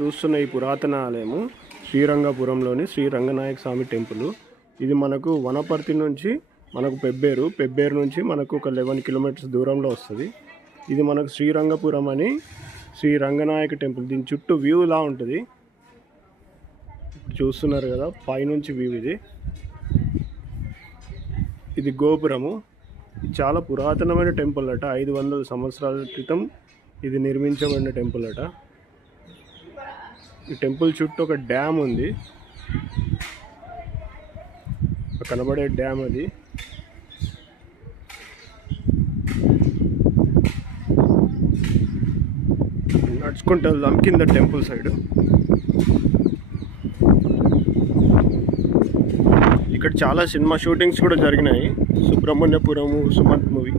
చూస్తున్న ఈ పురాతన ఆలయము శ్రీరంగపురంలోని శ్రీ రంగనాయక స్వామి టెంపుల్. ఇది మనకు వనపర్తి నుంచి మనకు పెబ్బేరు నుంచి మనకు ఒక 11 కిలోమీటర్స్ దూరంలో వస్తుంది. ఇది మనకు శ్రీరంగపురం అని శ్రీ రంగనాయక టెంపుల్. దీని చుట్టూ వ్యూ ఇలా ఉంటుంది. చూస్తున్నారు కదా, పైనుంచి వ్యూ ఇది గోపురము. ఇది చాలా పురాతనమైన టెంపుల్ అట. 500 సంవత్సరాల క్రితం ఇది నిర్మించబడిన టెంపుల్ అట. ఈ టెంపుల్ చుట్టూ ఒక డ్యామ్ ఉంది, కనబడే డ్యామ్ అది. నడుచుకుంటూ వెళ్దాం కింద టెంపుల్ సైడ్. ఇక్కడ చాలా సినిమా షూటింగ్స్ కూడా జరిగినాయి. సుబ్రహ్మణ్యపురము, సుమంత్ మూవీ.